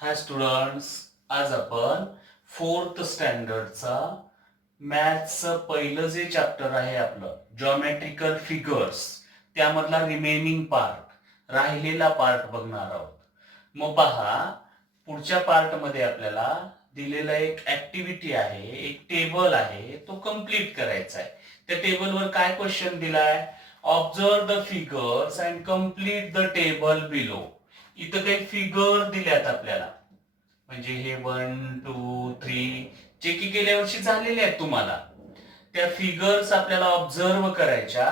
हाय students, आज आपण fourth स्टँडर्डचा मॅथ्सचं पहिलं जे चॅप्टर आहे आपलं जॉमेट्रिकल फिगर्स त्यामधला रिमेनिंग पार्ट राहिलेला पार्ट बघणार आहोत. मग पहा, पुढच्या पार्टमध्ये आपल्याला दिलेला एक ऍक्टिव्हिटी आहे, एक टेबल आहे, तो कम्प्लीट करायचा आहे. त्या टेबलवर काय क्वेश्चन दिलाय? Observe the figures and complete the table below. इथं काही फिगर दिल्यात आपल्याला, म्हणजे हे 1, 2, 3 जे की गेल्या वर्षी झालेले आहेत तुम्हाला. त्या फिगर्स आपल्याला ऑब्झर्व करायच्या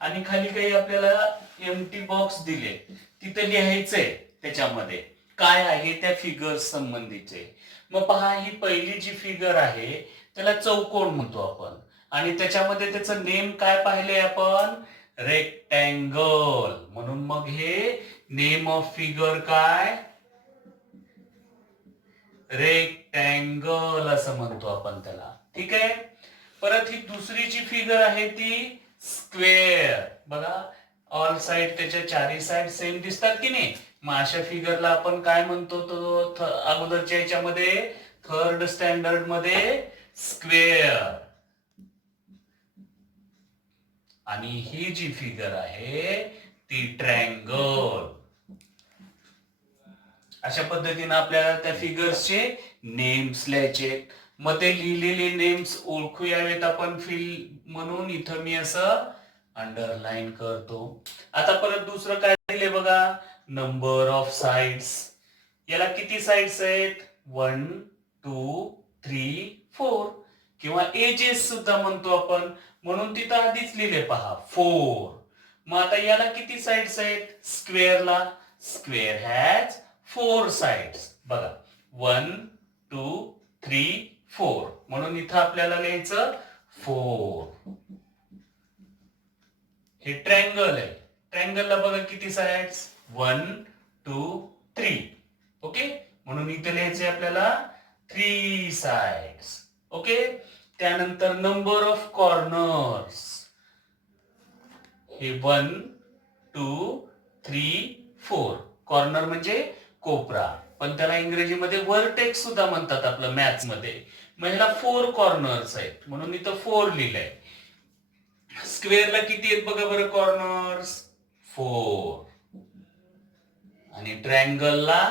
आणि खाली काही आपल्याला एम्प्टी बॉक्स दिले, तिथे लिहायचंय त्याच्यामध्ये काय आहे त्या फिगर्स संबंधीचे. मग पहा, ही पहिली जी फिगर आहे त्याला चौकोन म्हणतो आपण, आणि त्याच्यामध्ये त्याचं नेम काय पाहिले आपण? रेक्टँगल. म्हणून मग हे नेम ऑफ फिगर काय? रेक्टँगल असं म्हणतो आपण त्याला. ठीक आहे. परत ही दुसरी जी फिगर आहे ती स्क्वेअर. बघा, ऑल साइड त्याच्या चारी साइड सेम दिसतात की नाही? मग अशा फिगरला आपण काय म्हणतो? तो अगोदरच्या याच्यामध्ये थर्ड स्टँडर्ड मध्ये स्क्वेअर. आणि ही जी फिगर आहे ती ट्रँगल. अशा पद्धतीने आपल्याला त्या फिगर्सचे नेम्स लिहायचे. मग ते लिहिलेले नेम्स ओळखू यावेत आपण म्हणून इथं मी असं अंडरलाईन करतो. आता परत दुसरं काय दिले बघा, नंबर ऑफ साइड्स. याला किती साइड्स आहेत? 1, 2, 3, 4, किंवा एजेस सुद्धा म्हणतो आपण, म्हणून तिथं आधीच लिहिले पहा 4. मग आता याला किती साइड्स आहेत? स्क्वेअरला, स्क्वेअर हॅज 4 साइड्स. बघा, 1, 2, 3, 4, म्हणून इथं आपल्याला लिहायचं 4. हे ट्रँगल आहे. ट्रँगलला बघा किती साइड्स? 1, 2, 3. ओके, म्हणून इथे लिहायचे आपल्याला 3 साइड्स. ओके. त्यानंतर नंबर ऑफ कॉर्नर्स. हे 1, 2, 3, 4. कॉर्नर म्हणजे कोपरा, पण त्याला इंग्रजीमध्ये वर्टेक्स सुद्धा म्हणतात आपलं मॅथ्स मध्ये. मग ह्याला 4 कॉर्नर्स आहेत म्हणून इथं 4 लिहिलंय. स्क्वेअरला किती आहेत बघा बरं कॉर्नर्स? 4. आणि ट्रँगलला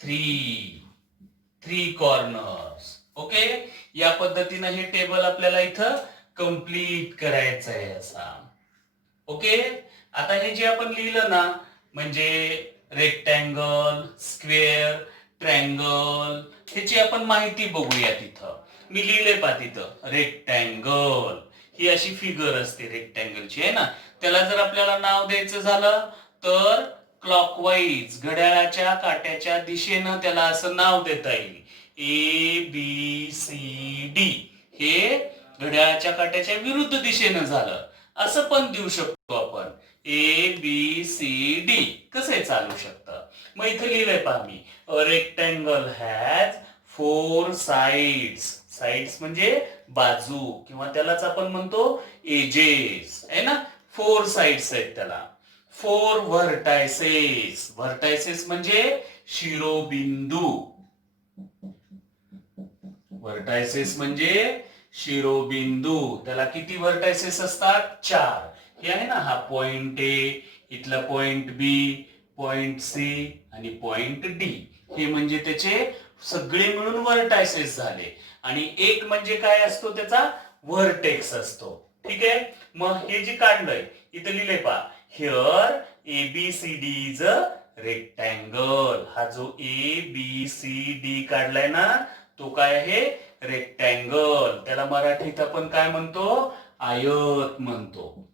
3 कॉर्नर्स. ओके. या पद्धतीनं हे टेबल आपल्याला इथं कम्प्लीट करायचं आहे असा. ओके. आता हे जे आपण लिहिलं ना, म्हणजे रेक्टँगल, स्क्वेअर, ट्रँगल, ह्याची आपण माहिती बघूया. तिथं मी लिहिले पा, तिथं रेक्टँगल ही अशी फिगर असते रेक्टँगलची, आहे ना. त्याला जर आपल्याला नाव द्यायचं झालं तर क्लॉकवाईज, घड्याळाच्या काट्याच्या दिशेनं त्याला असं नाव देता येईल. ABCD हे घड्याळाच्या काट्याच्या विरुद्ध दिशेनं झालं असं पण देऊ शकतो आपण. ABCD कसं चालू शकतं. मग इथे लिहिलंय पहा मी, a rectangle has 4 sides. Sides म्हणजे बाजू, किंवा त्यालाच आपण म्हणतो एजेस, आहे ना. 4 साइड्स आहेत त्याला. 4 व्हर्टायसेस. व्हर्टायसेस म्हणजे शिरोबिंदू. व्हर्टायसेस म्हणजे शिरोबिंदू. त्याला किती व्हर्टायसेस असतात? 4. हे आहे ना, हा पॉइंट ए, इथला पॉइंट बी, पॉइंट सी आणि पॉइंट डी, हे म्हणजे त्याचे सगळे मिळून व्हर्टायसेस झाले. आणि एक म्हणजे काय असतो? त्याचा व्हर्टेक्स असतो. ठीक आहे. मग हे जे काढलंय इथं लिहिले पहा, here ABCD is a rectangle. हा जो ABCD काढलाय ना, तो काय आहे? रेक्टँगल. त्याला मराठीत आपण काय म्हणतो? आयत म्हणतो.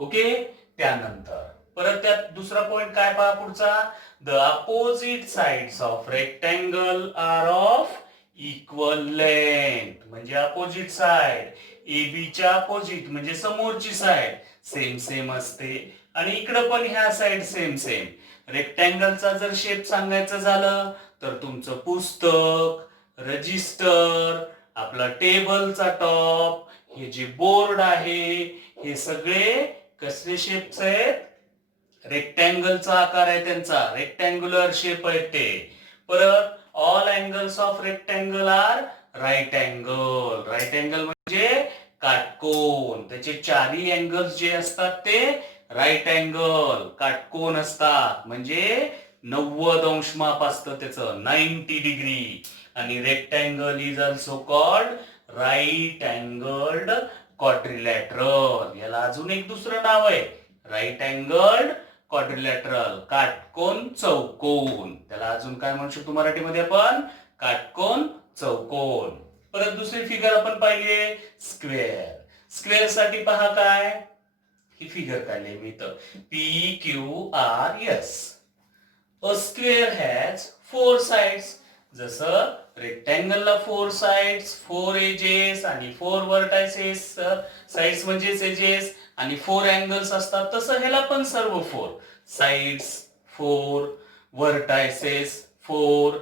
ओके. त्यानंतर परत त्यात दुसरा पॉइंट काय पहा पुढचा, the opposite sides of rectangle are of equal length. म्हणजे अपोजिट साइड, एबीच्या अपोजिट म्हणजे समोरची साइड सेम सेम असते, आणि इकडं पण ह्या साइड सेम सेम. रेक्टँगलचा जर शेप सांगायचं झालं तर तुमचं पुस्तक, रजिस्टर, आपला टेबलचा टॉप, हे जे बोर्ड आहे, हे सगळे कसले शेप्स आहेत? रेक्टँगलचा आकार आहे त्यांचा, रेक्टँग्युलर शेप आहे ते. परत all angles of rectangle are right angle. Right angle म्हणजे काटकोन. त्याचे चारही अँगल्स जे असतात ते राईट अँगल काटकोन असतात. म्हणजे 90 अंश माप असतं त्याचं, 90 डिग्री. आणि rectangle is also called right angled quadrilateral. याला अजून एक दुसरं नाव आहे, राईट अँगल्ड क्वाड्रिलॅटरल, काटकोन चौकोन. त्याला अजून काय म्हणू शकतो मराठीमध्ये आपण, काटकोन चौकोन. परत दुसरी फिगर आपण पाहिली स्क्वेअर. स्क्वेअर साठी पहा काय, ही फिगर काढली मी तर PQRS. A square has 4 sides. जसं रेक्टँगलला 4 साइड्स, 4 एजेस आणि 4 व्हर्टायसेस. साइड्स म्हणजे एजेस आणि 4 अँगल्स असतात, तसं ह्याला पण सर्व 4 साइड्स, 4 व्हर्टायसेस, 4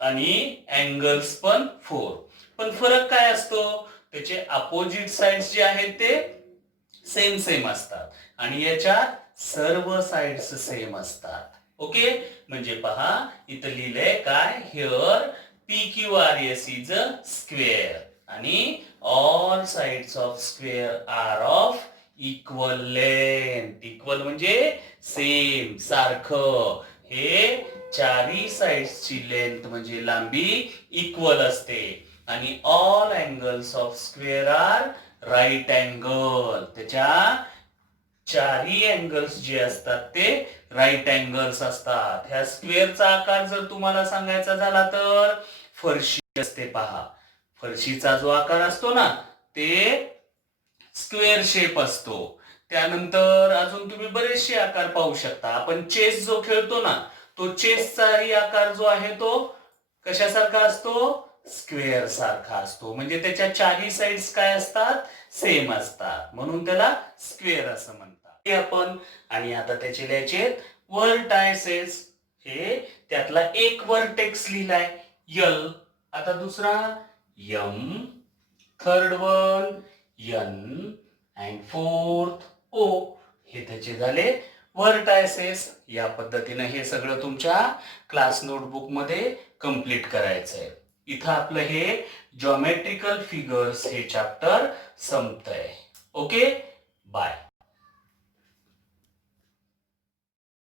आणि अँगल्स पण 4. पण फरक काय असतो, त्याचे अपोजिट साइड्स जे आहेत ते सेम सेम असतात आणि याच्यात सर्व साइड्स सेम असतात. ओके, म्हणजे पहा इथं लिहिलंय काय, here PQRS is a square आणि all sides of square are of equal length. Equal म्हणजे सेम, सारखं. हे चारही साइड्सची लेंथ म्हणजे लांबी इक्वल असते. आणि all angles of square are right angle. त्याच्या चारही अँगल्स जे असतात ते राईट अँगल्स असतात. ह्या स्क्वेअरचा आकार जर तुम्हाला सांगायचा झाला तर फरशी असते पहा. फरशीचा जो आकार असतो ना ते स्क्वेअर शेप असतो. त्यानंतर अजून तुम्ही बरेचसे आकार पाहू शकता. आपण चेस जो खेळतो ना, तो चेसचाही आकार जो आहे तो कशासारखा असतो, स्क्वेअर सारखा असतो. म्हणजे त्याच्या चारही साइड्स काय असतात, सेम असतात, म्हणून त्याला स्क्वेअर असं म्हणतात. हे आपण आणि आता त्याचे लिहायचे व्हर्टायसेस. हे त्यातला एक व्हर्टेक्स लिहिलाय L, आता दुसरा M, third one N and fourth O. हे त्याचे झाले व्हर्टायसेस. या पद्धतीने हे सगळं तुमच्या क्लास नोटबुक मध्ये कंप्लीट करायचंय. इथं आपलं हे जॉमेट्रिकल फिगर्स हे चॅप्टर संपतंय. Okay, bye.